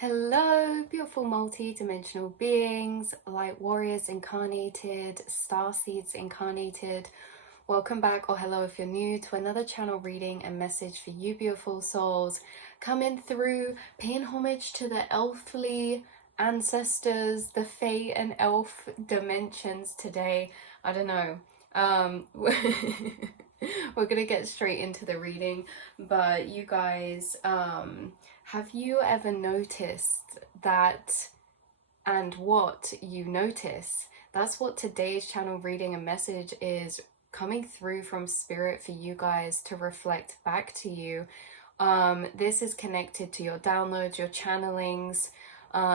Hello, beautiful multi-dimensional beings, light warriors incarnated, star seeds incarnated. Welcome back, or hello if you're new, to another channel reading and message for you beautiful souls. Coming through, paying homage to the elfly ancestors, the fae and elf dimensions today. I don't know. We're gonna get straight into the reading, but you guys, have you ever noticed that and what you notice? That's what today's channel reading and message is coming through from spirit for you guys to reflect back to you. This is connected to your downloads, your channelings.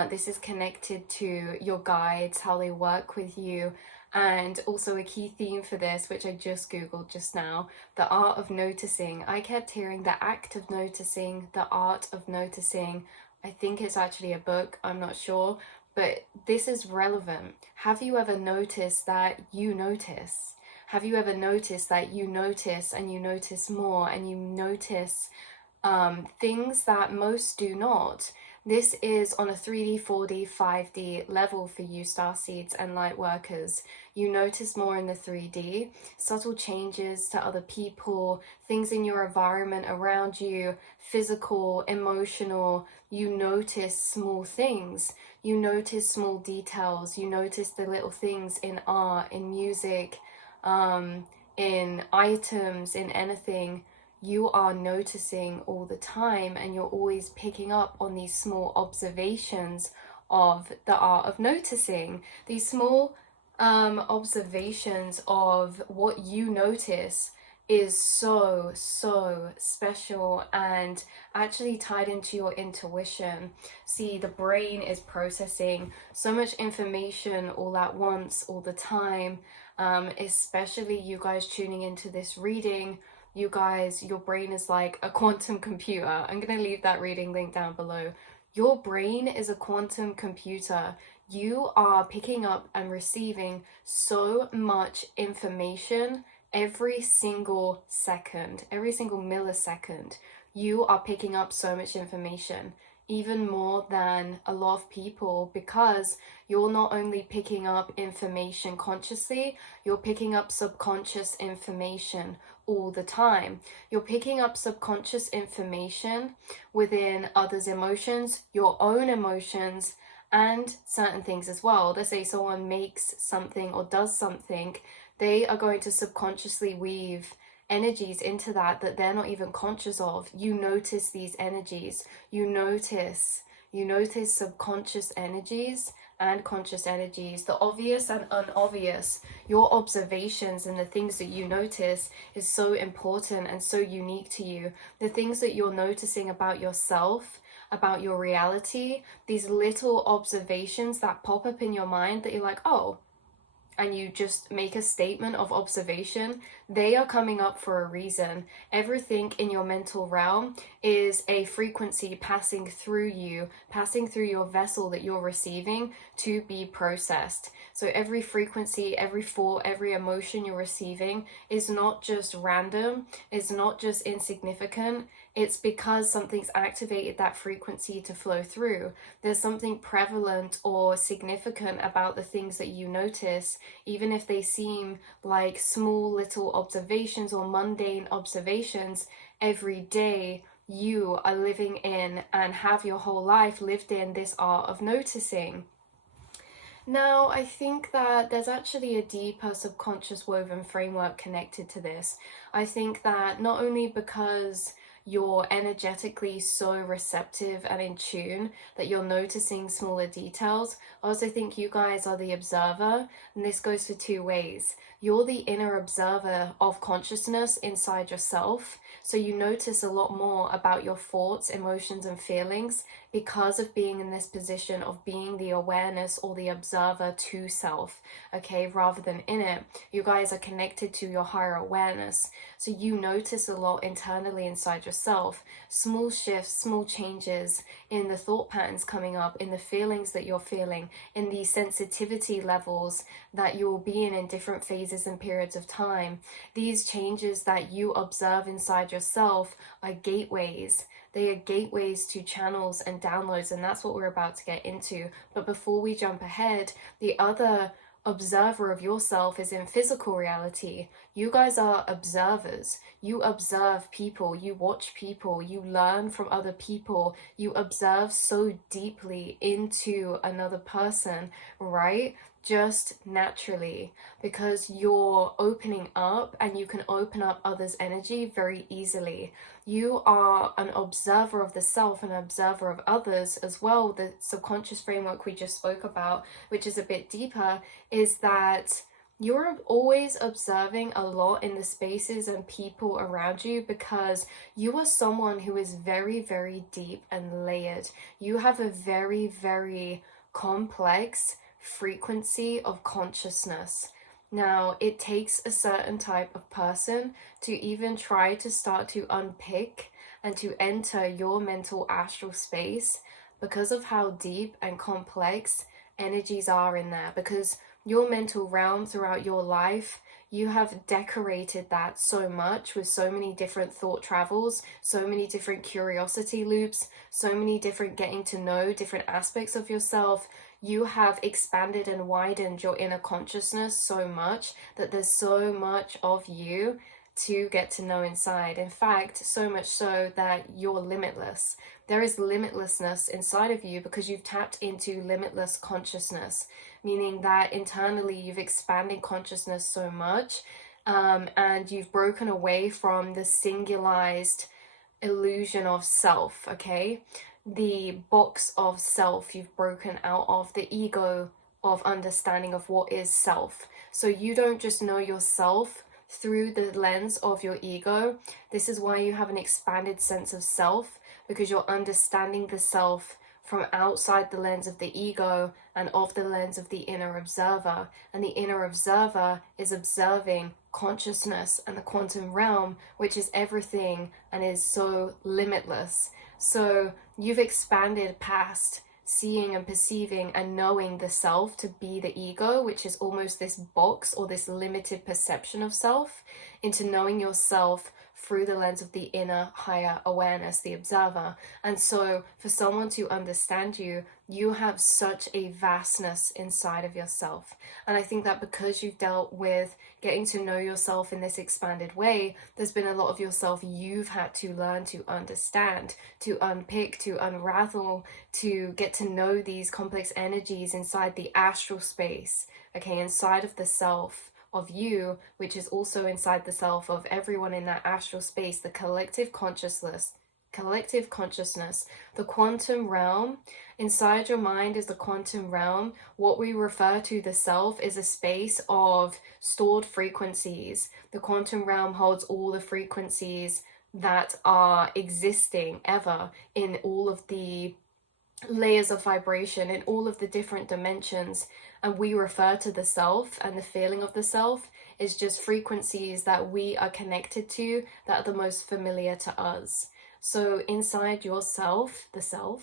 This is connected to your guides, how they work with you. And also a key theme for this, which I just googled just now, the art of noticing. I kept hearing the act of noticing, the art of noticing. I think it's actually a book, I'm not sure, but this is relevant. Have you ever noticed that you notice? Have you ever noticed that you notice and you notice more and you notice things that most do not? This is on a 3D, 4D, 5D level for you starseeds and light workers. You notice more in the 3D, subtle changes to other people, things in your environment around you, physical, emotional. You notice small things. You notice small details. You notice the little things in art, in music, in items, in anything. You are noticing all the time, and you're always picking up on these small observations of the art of noticing. These small observations of what you notice is so special and actually tied into your intuition. See, the brain is processing so much information all at once, all the time, especially you guys tuning into this reading. You guys, your brain is like a quantum computer. I'm going to leave that reading link down below. Your brain is a quantum computer. You are picking up and receiving so much information every single second, every single millisecond. You are picking up so much information, even more than a lot of people, because you're not only picking up information consciously, you're picking up subconscious information all the time. You're picking up subconscious information within others' emotions, your own emotions, and certain things as well. Let's say someone makes something or does something, they are going to subconsciously weave energies into that they're not even conscious of. You notice these energies. You notice subconscious energies and conscious energies, the obvious and unobvious. Your observations and the things that you notice is so important and so unique to you. The things that you're noticing about yourself, about your reality, these little observations that pop up in your mind that you're like, oh, and you just make a statement of observation, they are coming up for a reason. Everything in your mental realm is a frequency passing through you, passing through your vessel that you're receiving to be processed. So every frequency, every thought, every emotion you're receiving is not just random, it's not just insignificant. It's because something's activated that frequency to flow through. There's something prevalent or significant about the things that you notice, even if they seem like small little observations or mundane observations. Every day you are living in and have your whole life lived in this art of noticing. Now, I think that there's actually a deeper subconscious woven framework connected to this. I think that not only because you're energetically so receptive and in tune that you're noticing smaller details, I also think you guys are the observer, and this goes for two ways. You're the inner observer of consciousness inside yourself, so you notice a lot more about your thoughts, emotions, and feelings because of being in this position of being the awareness or the observer to self, okay, rather than in it. You guys are connected to your higher awareness, so you notice a lot internally inside yourself. Small shifts, small changes in the thought patterns coming up, in the feelings that you're feeling, in the sensitivity levels that you'll be in different phases and periods of time. These changes that you observe inside yourself are gateways. They are gateways to channels and downloads, and that's what we're about to get into. But before we jump ahead, the other observer of yourself is in physical reality. You guys are observers. You observe people, you watch people, you learn from other people, you observe so deeply into another person, right? Just naturally, because you're opening up and you can open up others' energy very easily. You are an observer of the self, an observer of others as well. The subconscious framework we just spoke about, which is a bit deeper, is that you're always observing a lot in the spaces and people around you because you are someone who is very, very deep and layered. You have a very, very complex frequency of consciousness. Now, it takes a certain type of person to even try to start to unpick and to enter your mental astral space because of how deep and complex energies are in there. Because your mental realm throughout your life, you have decorated that so much with so many different thought travels, so many different curiosity loops, so many different getting to know different aspects of yourself. You have expanded and widened your inner consciousness so much that there's so much of you to get to know inside. In fact, so much so that you're limitless. There is limitlessness inside of you because you've tapped into limitless consciousness, meaning that internally you've expanded consciousness so much, and you've broken away from the singularized illusion of self, okay? The box of self you've broken out of, the ego of understanding of what is self. So you don't just know yourself through the lens of your ego. This is why you have an expanded sense of self, because you're understanding the self from outside the lens of the ego and of the lens of the inner observer. And the inner observer is observing consciousness and the quantum realm, which is everything and is so limitless. So you've expanded past seeing and perceiving and knowing the self to be the ego, which is almost this box or this limited perception of self, into knowing yourself through the lens of the inner higher awareness, the observer. And so for someone to understand you, you have such a vastness inside of yourself. And I think that because you've dealt with getting to know yourself in this expanded way, there's been a lot of yourself you've had to learn to understand, to unpick, to unravel, to get to know these complex energies inside the astral space, okay, inside of the self of you, which is also inside the self of everyone in that astral space, the collective consciousness, the quantum realm. Inside your mind is the quantum realm. What we refer to the self is a space of stored frequencies. The quantum realm holds all the frequencies that are existing ever in all of the layers of vibration, in all of the different dimensions. And we refer to the self and the feeling of the self is just frequencies that we are connected to that are the most familiar to us. So inside yourself, the self,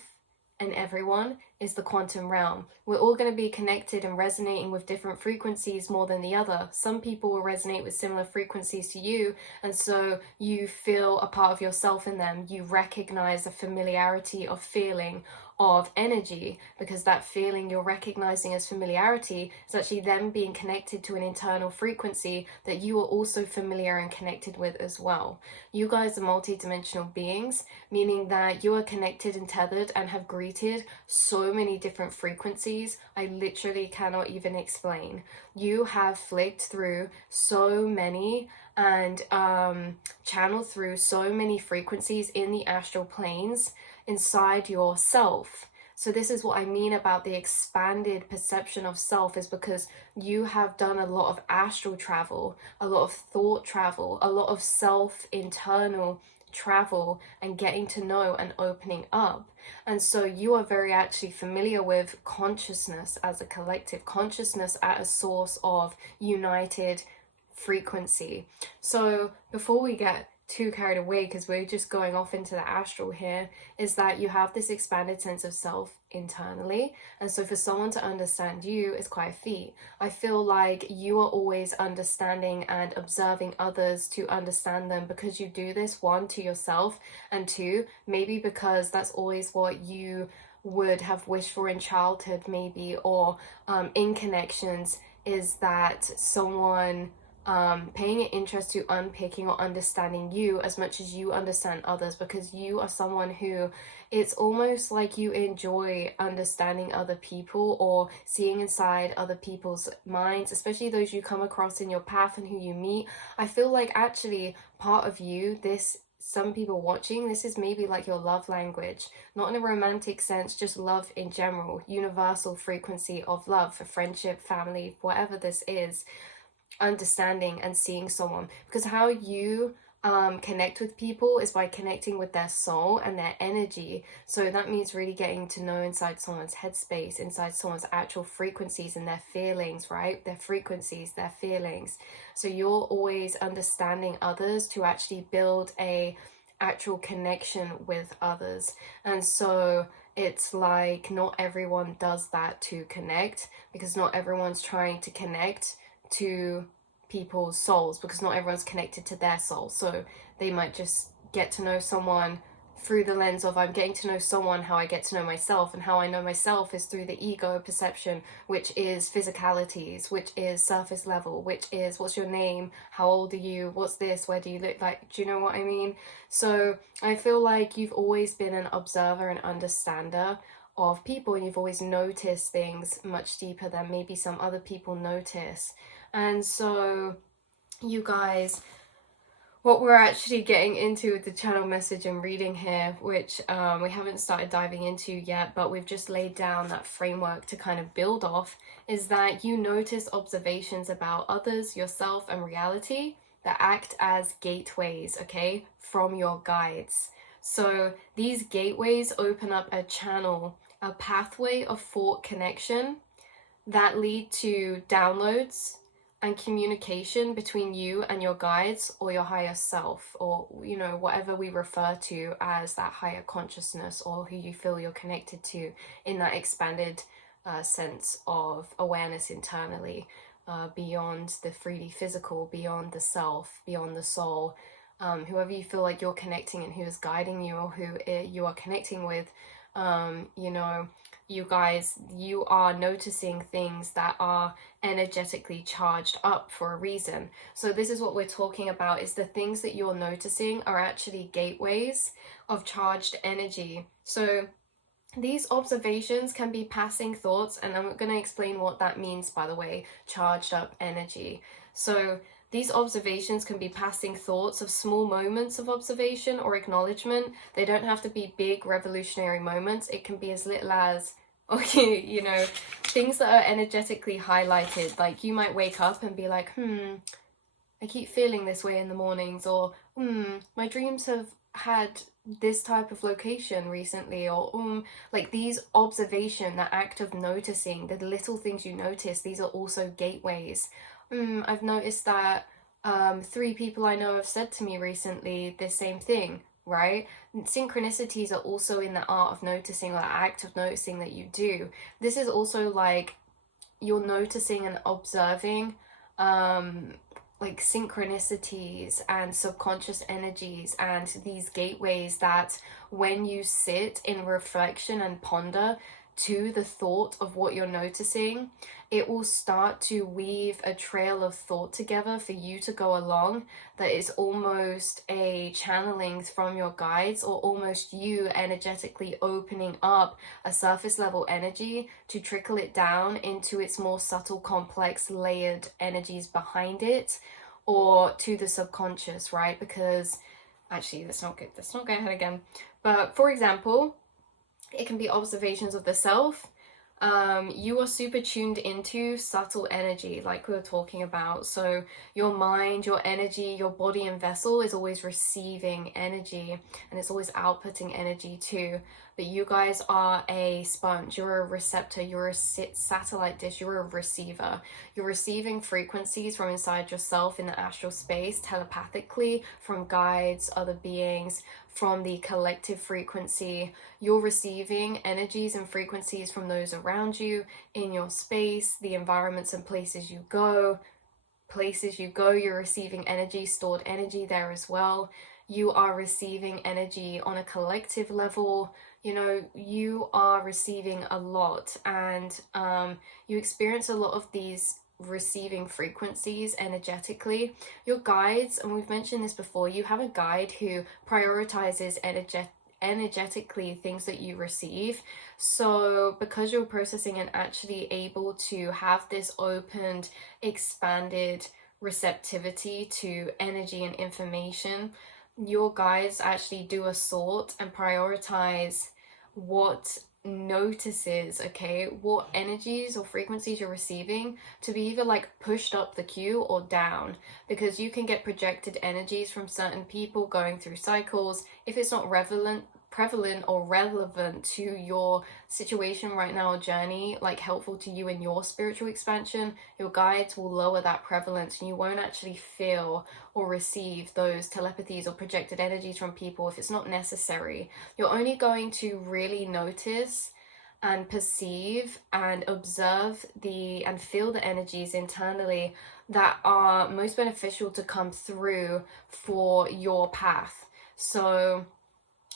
and everyone is the quantum realm. We're all going to be connected and resonating with different frequencies more than the other. Some people will resonate with similar frequencies to you, and so you feel a part of yourself in them. You recognize a familiarity of feeling, of energy, because that feeling you're recognizing as familiarity is actually them being connected to an internal frequency that you are also familiar and connected with as well. You guys are multidimensional beings, meaning that you are connected and tethered and have greeted so many different frequencies I literally cannot even explain. You have flicked through so many and channeled through so many frequencies in the astral planes inside yourself. So this is what I mean about the expanded perception of self, is because you have done a lot of astral travel, a lot of thought travel, a lot of self-internal travel and getting to know and opening up. And so you are very actually familiar with consciousness as a collective, consciousness at a source of united frequency. So before we get too carried away because we're just going off into the astral here, is that you have this expanded sense of self internally. And so for someone to understand you is quite a feat. I feel like you are always understanding and observing others to understand them, because you do this, one, to yourself, and two, maybe because that's always what you would have wished for in childhood, maybe, or in connections, is that someone paying interest to unpicking or understanding you as much as you understand others, because you are someone who, it's almost like you enjoy understanding other people or seeing inside other people's minds, especially those you come across in your path and who you meet. I feel like actually part of you, this, some people watching, this is maybe like your love language, not in a romantic sense, just love in general, universal frequency of love for friendship, family, whatever this is, understanding and seeing someone. Because how you connect with people is by connecting with their soul and their energy. So that means really getting to know inside someone's headspace, inside someone's actual frequencies and their feelings, right? Their frequencies, their feelings. So you're always understanding others to actually build a actual connection with others. And so it's like not everyone does that to connect, because not everyone's trying to connect to people's souls, because not everyone's connected to their soul. So they might just get to know someone through the lens of, I'm getting to know someone how I get to know myself, and how I know myself is through the ego perception, which is physicalities, which is surface level, which is what's your name, how old are you, what's this, where do you look like, do you know what I mean? So I feel like you've always been an observer and understander of people, and you've always noticed things much deeper than maybe some other people notice. And so you guys, what we're actually getting into with the channel message and reading here, which we haven't started diving into yet, but we've just laid down that framework to kind of build off, is that you notice observations about others, yourself, and reality that act as gateways, okay, from your guides. So these gateways open up a channel, a pathway of thought connection that lead to downloads and communication between you and your guides, or your higher self, or, you know, whatever we refer to as that higher consciousness, or who you feel you're connected to in that expanded sense of awareness internally, beyond the 3D physical, beyond the self, beyond the soul. Whoever you feel like you're connecting and who is guiding you, or who you are connecting with, you know, you guys, you are noticing things that are energetically charged up for a reason. So this is what we're talking about, is the things that you're noticing are actually gateways of charged energy. So these observations can be passing thoughts, and I'm going to explain what that means, by the way, charged up energy. So these observations can be passing thoughts of small moments of observation or acknowledgement. They don't have to be big revolutionary moments. It can be as little as, okay, you know, things that are energetically highlighted. Like you might wake up and be like, I keep feeling this way in the mornings, or my dreams have had this type of location recently, or like these observation, that act of noticing, the little things you notice, these are also gateways. I've noticed that 3 people I know have said to me recently the same thing, right? Synchronicities are also in the art of noticing, or the act of noticing that you do. This is also like you're noticing and observing like synchronicities and subconscious energies, and these gateways that when you sit in reflection and ponder to the thought of what you're noticing, it will start to weave a trail of thought together for you to go along, that is almost a channeling from your guides, or almost you energetically opening up a surface level energy to trickle it down into its more subtle, complex, layered energies behind it, or to the subconscious, right? Because actually, let's not go ahead again. But for example, it can be observations of the self. You are super tuned into subtle energy, like we were talking about. So your mind, your energy, your body and vessel is always receiving energy, and it's always outputting energy too. but you guys are a sponge, you're a receptor, you're a satellite dish, you're a receiver. You're receiving frequencies from inside yourself in the astral space telepathically from guides, other beings, from the collective frequency. You're receiving energies and frequencies from those around you in your space, the environments and places you go. You're receiving energy, stored energy there as well. You are receiving energy on a collective level. You know, you are receiving a lot, and you experience a lot of these receiving frequencies energetically. Your guides, and we've mentioned this before, you have a guide who prioritizes energetically things that you receive. So because you're processing and actually able to have this opened, expanded receptivity to energy and information, your guides actually do a sort and prioritize what notices, okay, what energies or frequencies you're receiving to be either like pushed up the queue or down, because you can get projected energies from certain people going through cycles. If it's not prevalent or relevant to your situation right now or journey, like helpful to you in your spiritual expansion, your guides will lower that prevalence and you won't actually feel or receive those telepathies or projected energies from people if it's not necessary. You're only going to really notice and perceive and observe and feel the energies internally that are most beneficial to come through for your path. So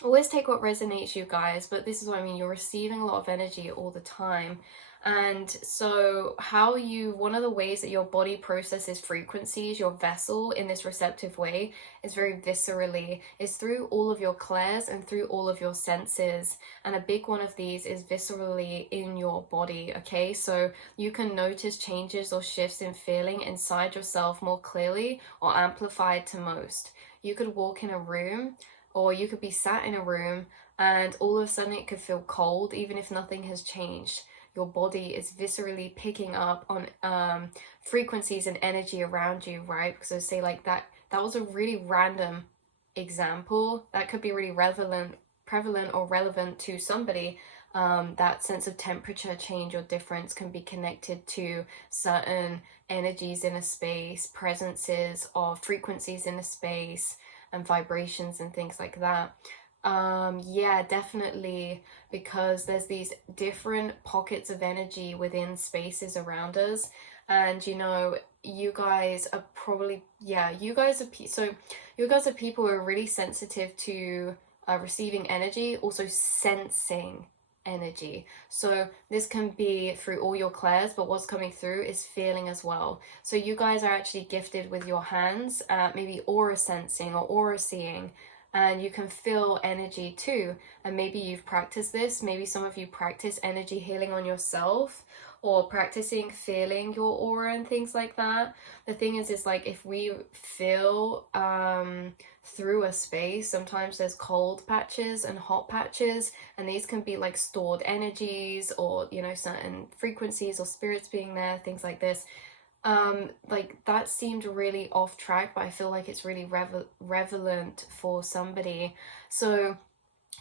always take what resonates, you guys, but this is what I mean, you're receiving a lot of energy all the time. And so one of the ways that your body processes frequencies, your vessel in this receptive way, is very viscerally, is through all of your clairs and through all of your senses. And a big one of these is viscerally in your body, okay? So you can notice changes or shifts in feeling inside yourself more clearly or amplified to most. You could walk in a room, or you could be sat in a room and all of a sudden it could feel cold even if nothing has changed. Your body is viscerally picking up on frequencies and energy around you, right? So say like that was a really random example that could be really prevalent or relevant to somebody. That sense of temperature change or difference can be connected to certain energies in a space, presences or frequencies in a space, and vibrations and things like that. Yeah, definitely, because there's these different pockets of energy within spaces around us. And you know, you guys are people who are really sensitive to receiving energy, also sensing energy. So this can be through all your clairs, but what's coming through is feeling as well. So you guys are actually gifted with your hands, maybe aura sensing or aura seeing, and you can feel energy too. And maybe you've practiced this, maybe some of you practice energy healing on yourself, or practicing feeling your aura and things like that. The thing is like if we feel through a space, sometimes there's cold patches and hot patches, and these can be like stored energies or, you know, certain frequencies or spirits being there, things like this. Like that seemed really off track, but I feel like it's really relevant for somebody. So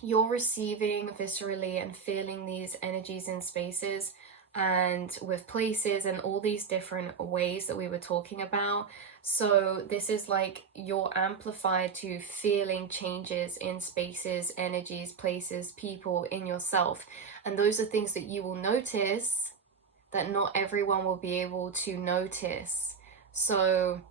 you're receiving viscerally and feeling these energies in spaces and with places and all these different ways that we were talking about. So this is like you're amplified to feeling changes in spaces, energies, places, people, in yourself. And those are things that you will notice that not everyone will be able to notice. So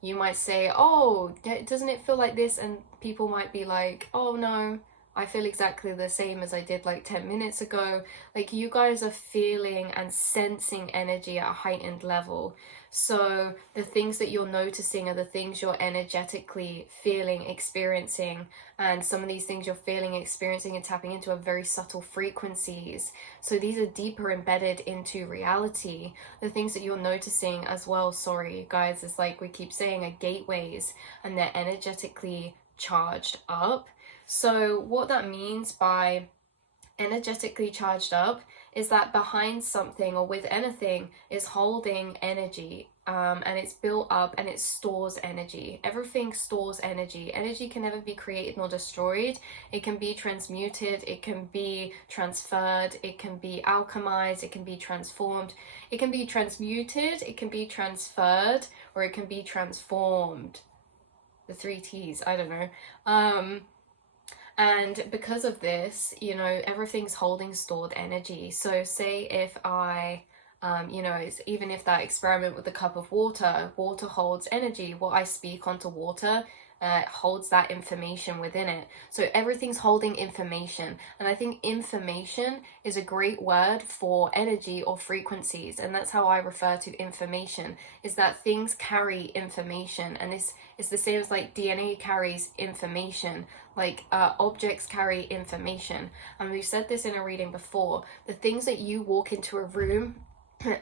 you might say, oh, doesn't it feel like this? And people might be like, oh no, I feel exactly the same as I did like 10 minutes ago. Like you guys are feeling and sensing energy at a heightened level. So the things that you're noticing are the things you're energetically feeling, experiencing. And some of these things you're feeling, experiencing, and tapping into are very subtle frequencies. So these are deeper embedded into reality. The things that you're noticing as well, sorry guys, is like we keep saying are gateways, and they're energetically charged up. So what that means by energetically charged up is that behind something or with anything is holding energy, and it's built up and it stores energy. Everything stores energy. Energy can never be created nor destroyed. It can be transmuted, it can be transferred, it can be alchemized, it can be transformed, it can be transmuted, it can be transferred, or it can be transformed. The three T's, I don't know. And because of this, you know, everything's holding stored energy. So say if you know, it's, even if that experiment with the cup of water, water holds energy. What I speak onto water holds that information within it. So everything's holding information. And I think information is a great word for energy or frequencies. And that's how I refer to information, is that things carry information. And this is the same as like DNA carries information, like objects carry information. And we've said this in a reading before. The things that you walk into a room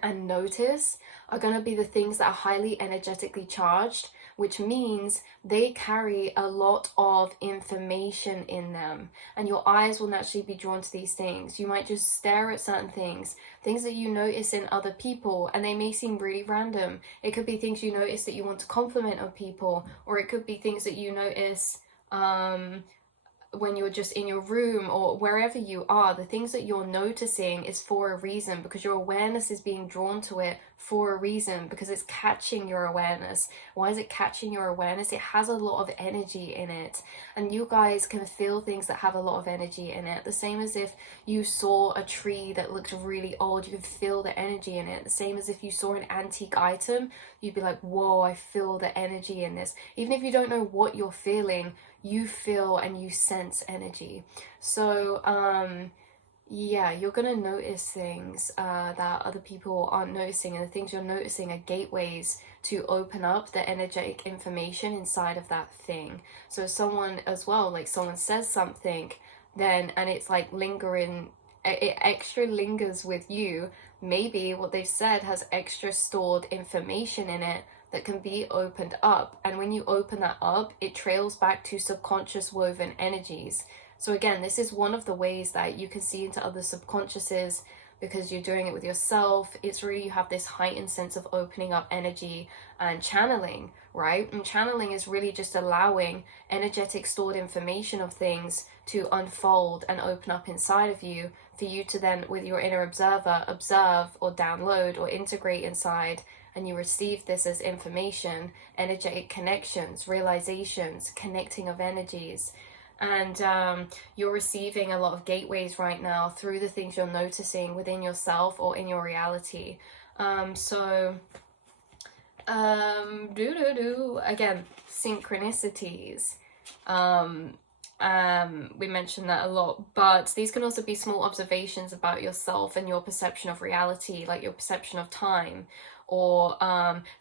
and notice are going to be the things that are highly energetically charged, which means they carry a lot of information in them, and your eyes will naturally be drawn to these things. You might just stare at certain things that you notice in other people, and they may seem really random. It could be things you notice that you want to compliment on people, or it could be things that you notice when you're just in your room or wherever you are. The things that you're noticing is for a reason, because your awareness is being drawn to it for a reason, because it's catching your awareness. Why is it catching your awareness? It has a lot of energy in it, and you guys can feel things that have a lot of energy in it. The same as if you saw a tree that looked really old, you can feel the energy in it. The same as if you saw an antique item, you'd be like, whoa, I feel the energy in this. Even if you don't know what you're feeling, you feel and you sense energy. So yeah, you're gonna notice things that other people aren't noticing, and the things you're noticing are gateways to open up the energetic information inside of that thing. So someone as well, like someone says something, then, and it's like lingering, it extra lingers with you. Maybe what they've said has extra stored information in it that can be opened up. And when you open that up, it trails back to subconscious woven energies. So again, this is one of the ways that you can see into other subconsciouses, because you're doing it with yourself. It's really, you have this heightened sense of opening up energy and channeling, right? And channeling is really just allowing energetic stored information of things to unfold and open up inside of you, for you to then, with your inner observer, observe or download or integrate inside. And you receive this as information, energetic connections, realizations, connecting of energies. And you're receiving a lot of gateways right now through the things you're noticing within yourself or in your reality. Again, synchronicities. We mentioned that a lot, but these can also be small observations about yourself and your perception of reality, like your perception of time, or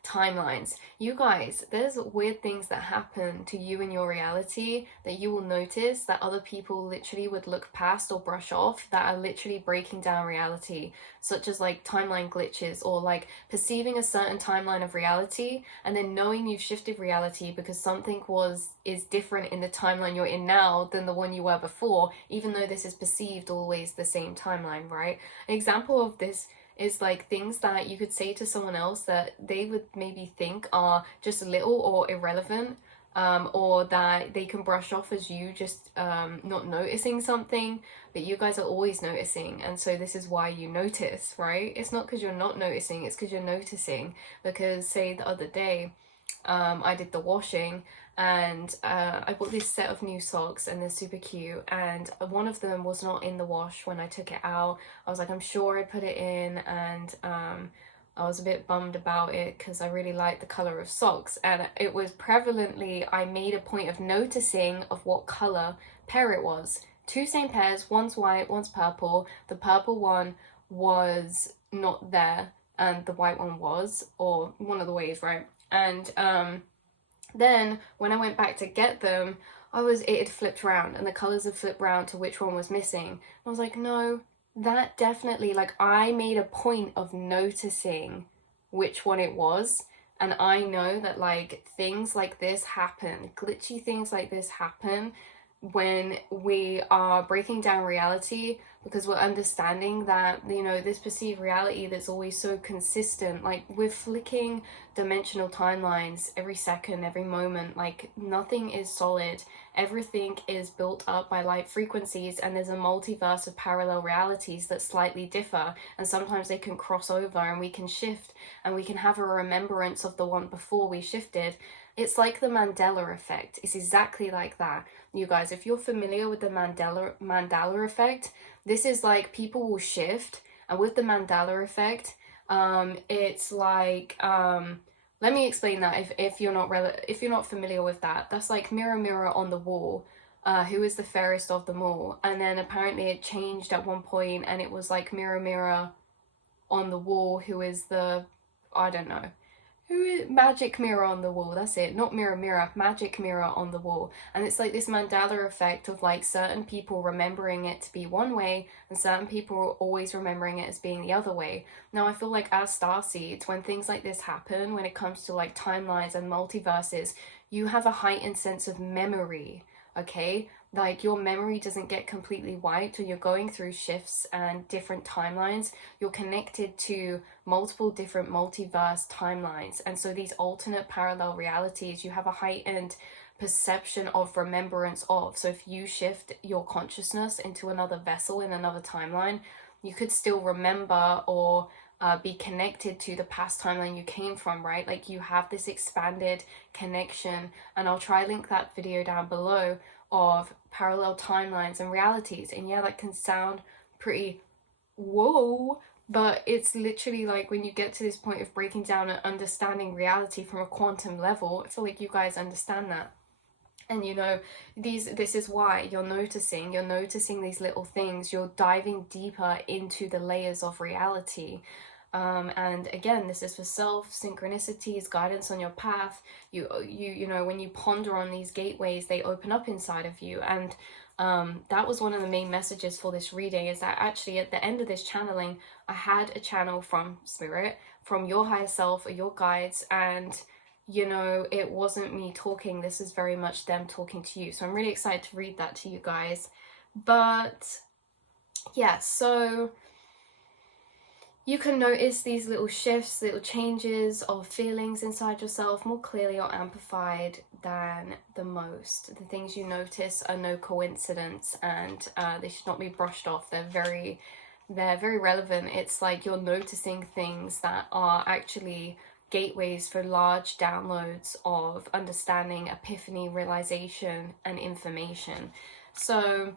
timelines. You guys, there's weird things that happen to you in your reality that you will notice that other people literally would look past or brush off, that are literally breaking down reality, such as like timeline glitches, or like perceiving a certain timeline of reality and then knowing you've shifted reality because something is different in the timeline you're in now than the one you were before, even though this is perceived always the same timeline, right? An example of this is like things that you could say to someone else that they would maybe think are just little or irrelevant, or that they can brush off as you just not noticing something, but you guys are always noticing. And so this is why you notice, right? It's not because you're not noticing, it's because you're noticing. Because say the other day I did the washing, and I bought this set of new socks, and they're super cute, and one of them was not in the wash when I took it out. I was like, I'm sure I put it in, and I was a bit bummed about it because I really liked the color of socks, and it was prevalently, I made a point of noticing of what color pair it was. Two same pairs, one's white, one's purple. The purple one was not there and the white one was, or one of the ways, right? And then when I went back to get them, it had flipped around, and the colors had flipped around to which one was missing. I was like, no, that definitely, like, I made a point of noticing which one it was. And I know that like things like this happen, glitchy things like this happen when we are breaking down reality, because we're understanding that, you know, this perceived reality that's always so consistent, like we're flicking dimensional timelines every second, every moment, like nothing is solid, everything is built up by light frequencies, and there's a multiverse of parallel realities that slightly differ, and sometimes they can cross over and we can shift and we can have a remembrance of the one before we shifted. It's like the Mandela effect. It's exactly like that. You guys, if you're familiar with the Mandela effect, this is like people will shift, and with the Mandela effect, it's like let me explain that if you're not familiar with that. That's like mirror mirror on the wall, who is the fairest of them all? And then apparently it changed at one point, and it was like mirror mirror on the wall, who is the, I don't know, magic mirror on the wall. That's it, not mirror mirror, magic mirror on the wall. And it's like this Mandela effect of like certain people remembering it to be one way and certain people are always remembering it as being the other way. Now I feel like as starseeds, when things like this happen, when it comes to like timelines and multiverses, you have a heightened sense of memory, okay? Like your memory doesn't get completely wiped when you're going through shifts and different timelines. You're connected to multiple different multiverse timelines, and so these alternate parallel realities, you have a heightened perception of remembrance of. So if you shift your consciousness into another vessel in another timeline, you could still remember or be connected to the past timeline you came from, right? Like you have this expanded connection, and I'll try link that video down below of parallel timelines and realities. And yeah, that can sound pretty whoa, but it's literally like when you get to this point of breaking down and understanding reality from a quantum level, I feel like you guys understand that. And you know, this is why you're noticing these little things, you're diving deeper into the layers of reality. And again, this is for self, synchronicities, guidance on your path. You know, when you ponder on these gateways, they open up inside of you. And that was one of the main messages for this reading, is that actually at the end of this channeling, I had a channel from spirit, from your higher self or your guides, and you know, it wasn't me talking, this is very much them talking to you. So I'm really excited to read that to you guys. But yeah, so you can notice these little shifts, little changes of feelings inside yourself more clearly or amplified than the most. The things you notice are no coincidence, and they should not be brushed off. They're very relevant. It's like you're noticing things that are actually gateways for large downloads of understanding, epiphany, realization, and information. So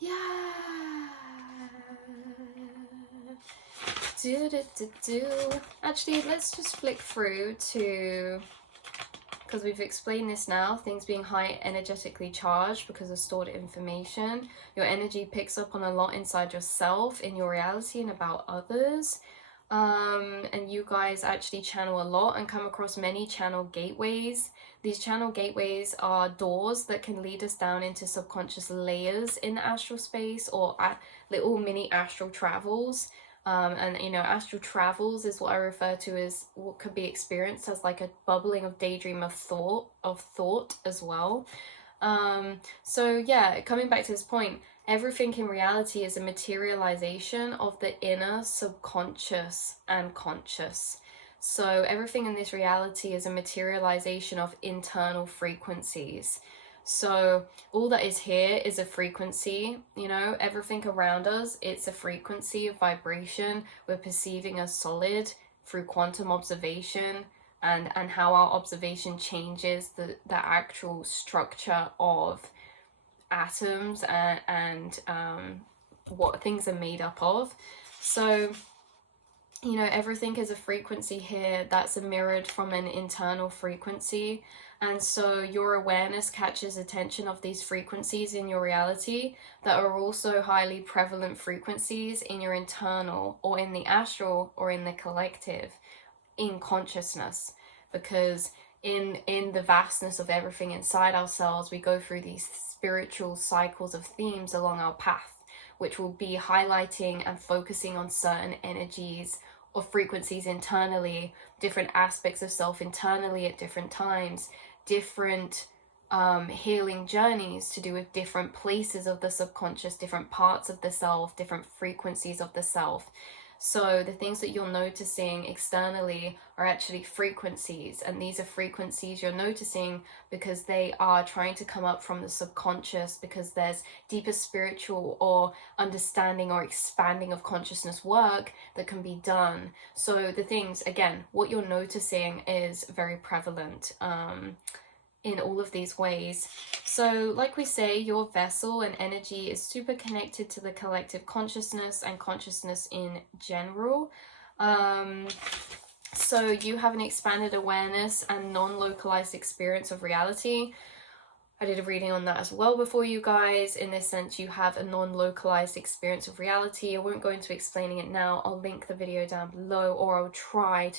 yeah. Actually, let's just flick through to, because we've explained this now, things being high energetically charged because of stored information. Your energy picks up on a lot inside yourself, in your reality, and about others. And you guys actually channel a lot and come across many channel gateways. These channel gateways are doors that can lead us down into subconscious layers in the astral space, or little mini astral travels. And you know, astral travels is what I refer to as what could be experienced as like a bubbling of daydream of thought as well. So yeah, coming back to this point, everything in reality is a materialization of the inner subconscious and conscious. So everything in this reality is a materialization of internal frequencies. So all that is here is a frequency, you know, everything around us, it's a frequency of vibration. We're perceiving as solid through quantum observation, and how our observation changes the actual structure of atoms and what things are made up of. So you know, everything is a frequency here that's mirrored from an internal frequency. And so your awareness catches attention of these frequencies in your reality that are also highly prevalent frequencies in your internal, or in the astral, or in the collective, in consciousness. Because in the vastness of everything inside ourselves, we go through these spiritual cycles of themes along our path, which will be highlighting and focusing on certain energies or frequencies internally, different aspects of self internally at different times, different healing journeys to do with different places of the subconscious, different parts of the self, different frequencies of the self. So the things that you're noticing externally are actually frequencies, and these are frequencies you're noticing because they are trying to come up from the subconscious, because there's deeper spiritual or understanding or expanding of consciousness work that can be done. So the things, again, what you're noticing is very prevalent in all of these ways. So like we say, your vessel and energy is super connected to the collective consciousness and consciousness in general. So you have an expanded awareness and non-localized experience of reality. I did a reading on that as well before, you guys. In this sense, you have a non-localized experience of reality. I won't go into explaining it now. I'll link the video down below, or I'll try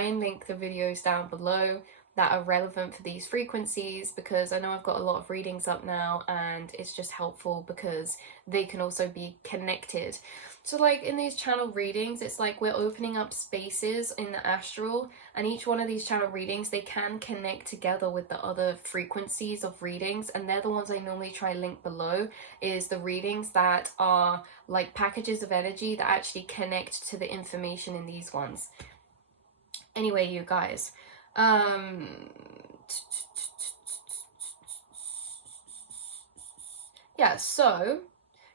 and link the videos down below that are relevant for these frequencies, because I know I've got a lot of readings up now, and it's just helpful because they can also be connected. So like in these channel readings, it's like we're opening up spaces in the astral, and each one of these channel readings, they can connect together with the other frequencies of readings, and they're the ones I normally try link below, is the readings that are like packages of energy that actually connect to the information in these ones. Anyway, you guys, yeah, so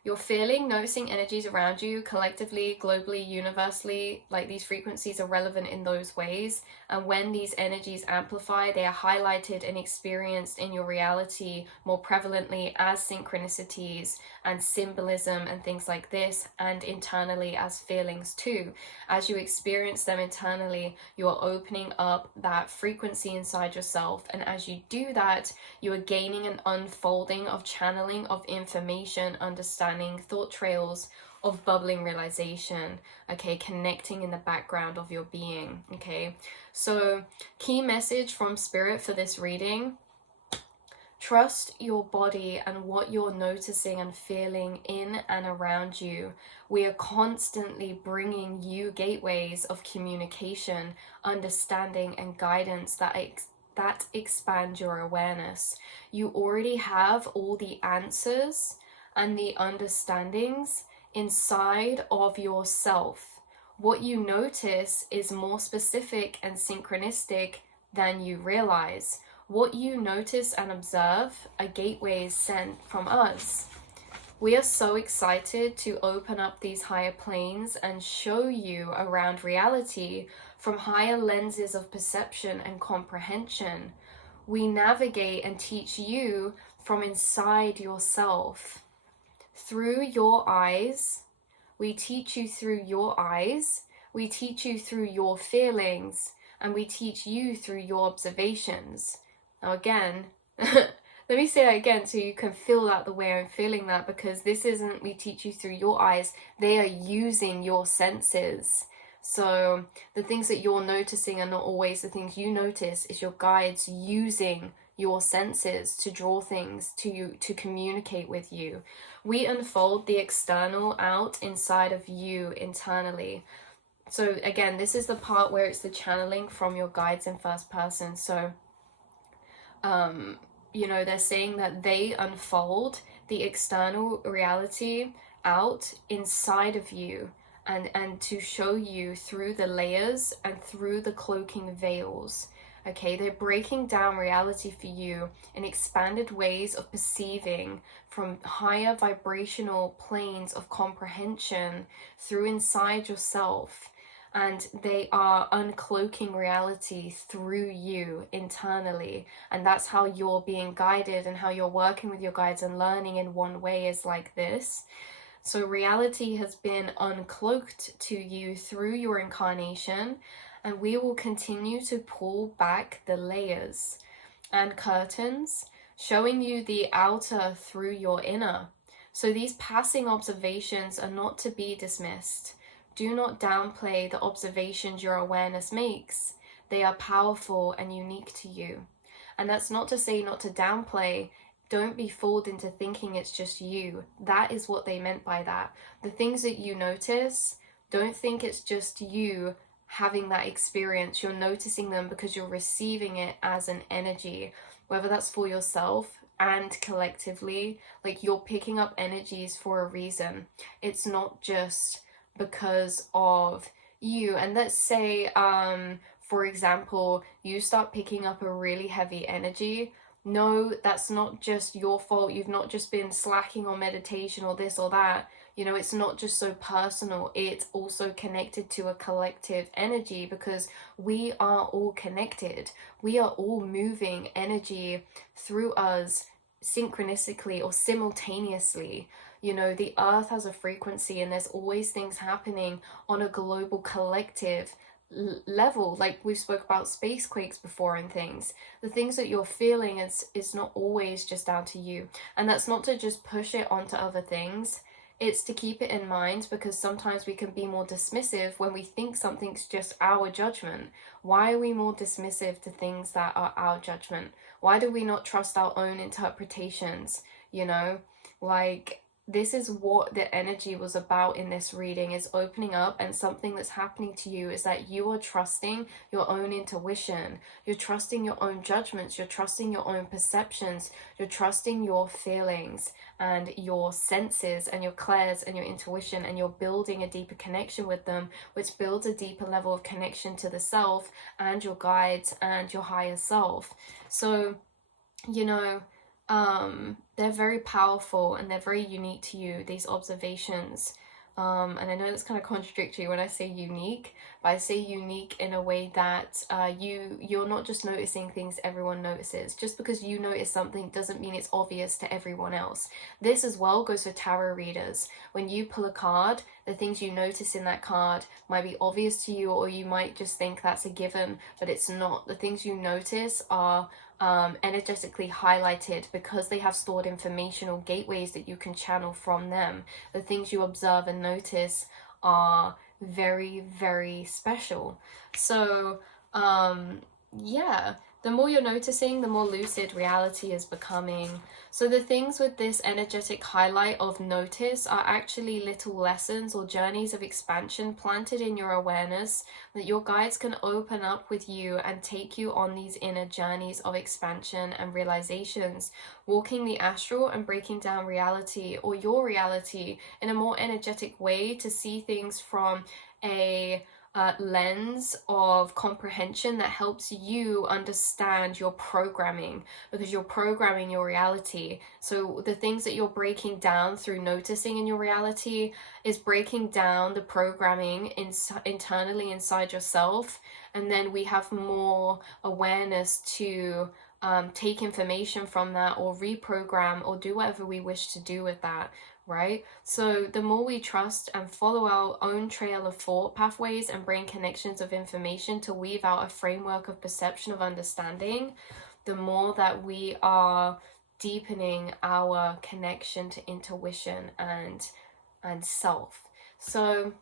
you're feeling, noticing energies around you collectively, globally, universally. Like these frequencies are relevant in those ways. And when these energies amplify, they are highlighted and experienced in your reality more prevalently as synchronicities and symbolism and things like this, and internally as feelings too. As you experience them internally, you are opening up that frequency inside yourself. And as you do that, you are gaining an unfolding of channeling of information, understanding, thought trails of bubbling realization, okay, connecting in the background of your being, okay? So key message from spirit for this reading: trust your body and what you're noticing and feeling in and around you. We are constantly bringing you gateways of communication, understanding, and guidance that expand your awareness. You already have all the answers and the understandings inside of yourself. What you notice is more specific and synchronistic than you realize. What you notice and observe are gateways sent from us. We are so excited to open up these higher planes and show you around reality from higher lenses of perception and comprehension. We navigate and teach you from inside yourself. Through your eyes, we teach you through your eyes, we teach you through your feelings, and we teach you through your observations. Now again, let me say that again so you can feel that the way I'm feeling that, because this isn't we teach you through your eyes, they are using your senses. So the things that you're noticing are not always the things you notice, it's your guides using your senses to draw things to you, to communicate with you. We unfold the external out inside of you internally. So again, this is the part where it's the channeling from your guides in first person. So you know, they're saying that they unfold the external reality out inside of you, and to show you through the layers and through the cloaking veils. Okay, they're breaking down reality for you in expanded ways of perceiving from higher vibrational planes of comprehension through inside yourself. And they are uncloaking reality through you internally. And that's how you're being guided, and how you're working with your guides and learning in one way is like this. So reality has been uncloaked to you through your incarnation, and we will continue to pull back the layers and curtains, showing you the outer through your inner. So these passing observations are not to be dismissed. Do not downplay the observations your awareness makes. They are powerful and unique to you. And that's not to say not to downplay. Don't be fooled into thinking it's just you. That is what they meant by that. The things that you notice, don't think it's just you having that experience. You're noticing them because you're receiving it as an energy. whether that's for yourself and collectively. Like, you're picking up energies for a reason. It's not just because of you. And let's say, for example, you start picking up a really heavy energy. No, that's not just your fault. You've not just been slacking on meditation or this or that. You know, it's not just so personal. It's also connected to a collective energy, because we are all connected. We are all moving energy through us synchronistically or simultaneously. You know, the earth has a frequency, and there's always things happening on a global collective level. Like we spoke about space quakes before and things. The things that you're feeling is not always just down to you. And that's not to just push it onto other things. It's to keep it in mind, because sometimes we can be more dismissive when we think something's just our judgment. Why are we more dismissive to things that are our judgment? Why do we not trust our own interpretations? You know, like, this is what the energy was about in this reading, is opening up, and something that's happening to you is that you are trusting your own intuition, you're trusting your own judgments, you're trusting your own perceptions, you're trusting your feelings and your senses and your clairs and your intuition, and you're building a deeper connection with them, which builds a deeper level of connection to the self and your guides and your higher self. So, you know, they're very powerful and they're very unique to you, these observations. And I know that's kind of contradictory when I say unique, but I say unique in a way that you're not just noticing things everyone notices. Just because you notice something doesn't mean it's obvious to everyone else. This as well goes for tarot readers. When you pull a card, the things you notice in that card might be obvious to you, or you might just think that's a given, but it's not. The things you notice are energetically highlighted because they have stored information or gateways that you can channel from them. The things you observe and notice are very, very special. So, yeah, the more you're noticing, the more lucid reality is becoming. So the things with this energetic highlight of notice are actually little lessons or journeys of expansion planted in your awareness that your guides can open up with you and take you on these inner journeys of expansion and realizations, walking the astral and breaking down reality, or your reality, in a more energetic way, to see things from a lens of comprehension that helps you understand your programming, because you're programming your reality. So the things that you're breaking down through noticing in your reality is breaking down the programming internally inside yourself, and then we have more awareness to take information from that, or reprogram, or do whatever we wish to do with that. Right? So the more we trust and follow our own trail of thought pathways and brain connections of information to weave out a framework of perception of understanding, the more that we are deepening our connection to intuition and self. So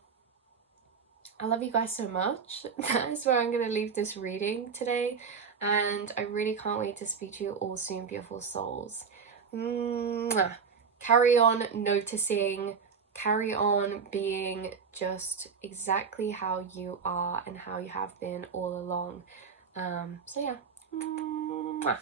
I love you guys so much. That is where I'm going to leave this reading today, and I really can't wait to speak to you all soon, beautiful souls. Mwah. Carry on noticing, carry on being just exactly how you are and how you have been all along. So yeah. Mwah.